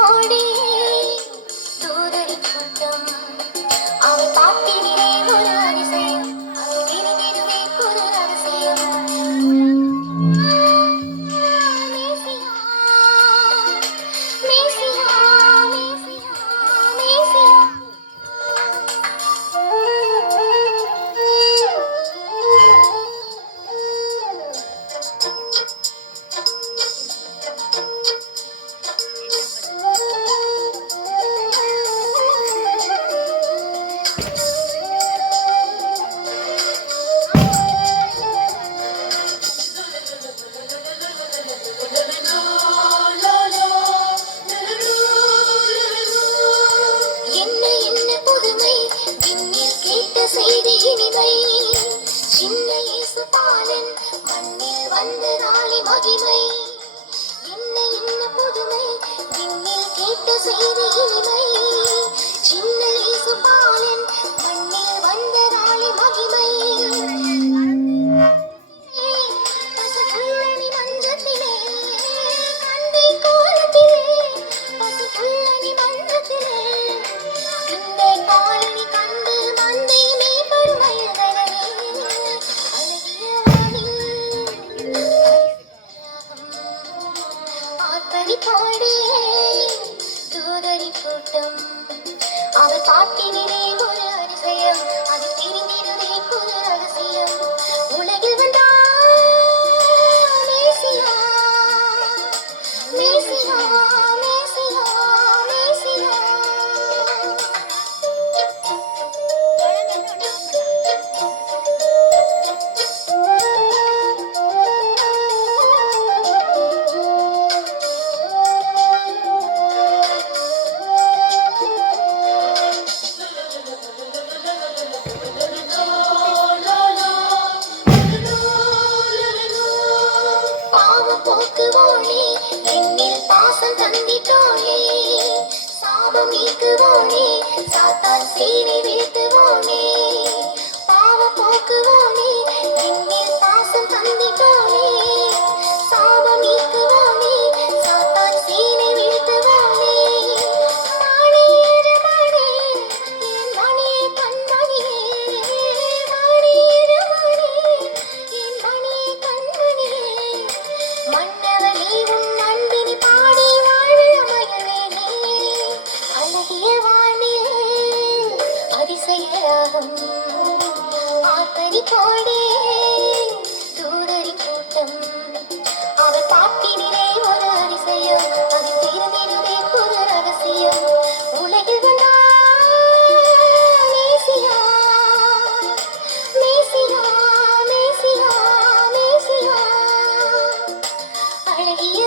போடே தூதரி கூட்டம் அவள் பாட்டினிலே ஒரு அதிசயம் அவள் விருதிடுவே ஒரு ரகசியம் மேசியா மேசியா மேசியா மேசியா என்ன என்ன புதுமை விண்ணில் கேட்ட செய்தி இனிமை சின்ன இயேசு பாலன் மண்ணில் வந்த நாளி மகிமை என்ன என்ன புதுமை விண்ணில் கேட்ட செய்தி இனிமை சின்ன இயேசு பாலன் மண்ணில் வந்த நாளி மகிமை பசுப்புள்ளணி மஞ்சத்திலே கண்டை கோலத்திலே பசுப்புள்ளணி மஞ்சத்திலே இந்த காலனி கண்டு மந்தை மேய்ப்பரும் அழகழகே அழகிய வானில் ஆர்ப்பரி பாடே தூதரி கூட்டம் அவர் பாட்டினிலே ஒரு அதிசயம் அது தெரிந்திடுதே ஒரு ரகசியம் உலகில் வந்தார் மேசியா மேசியா மேசியா மேசியா பாவம் போக்குவோனே என்னில் பாசம் தந்திட்டோனே சாபம் நீக்குவோனே சாத்தான் சேனை வீழ்த்துவோனே பாவம் போக்குவோனே என்னில் பாசம் தந்திட்டோனே சாபம் நீக்குவோனே சாத்தான் சேனை வீழ்த்துவோனே மாணியர் மணி என் மணியே கண்மணியே மாணியர் மணி என் மணியே கண்மணியே மன்னவனே உன் அன்பினை பாடி வாழ மகிழ்வேனே அழகிய வானில் அதிசயராகம் ஆத்தரி போடே தூதரி கூட்டம் அவள் பாட்டினிலே ஒரு அதிசயம் அது தெரிந்திடுதே ஒரு ரகசியம் உலகில் வந்தார் மேசியா மேசியா மேசியா மேசியா அழகிய